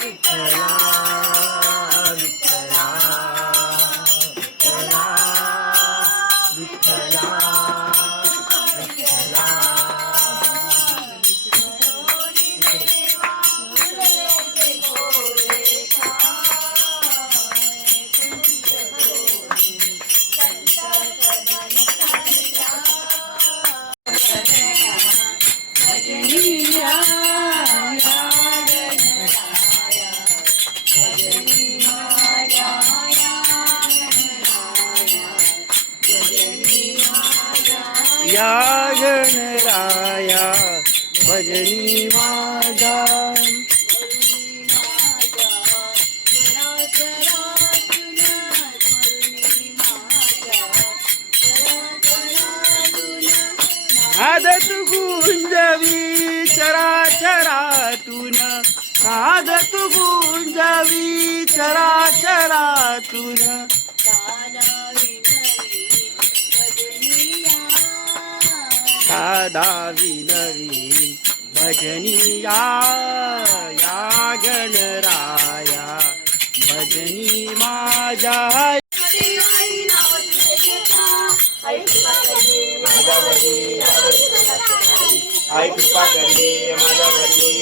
Yeah. या गणराया भजनी माझा. आदत गुंजवी चराचरातून आदत गुंजवी चराचरातून. साधा विनवी भजनिया या गणराया भजनी माझा। आई कृपा करे माझ्या घरी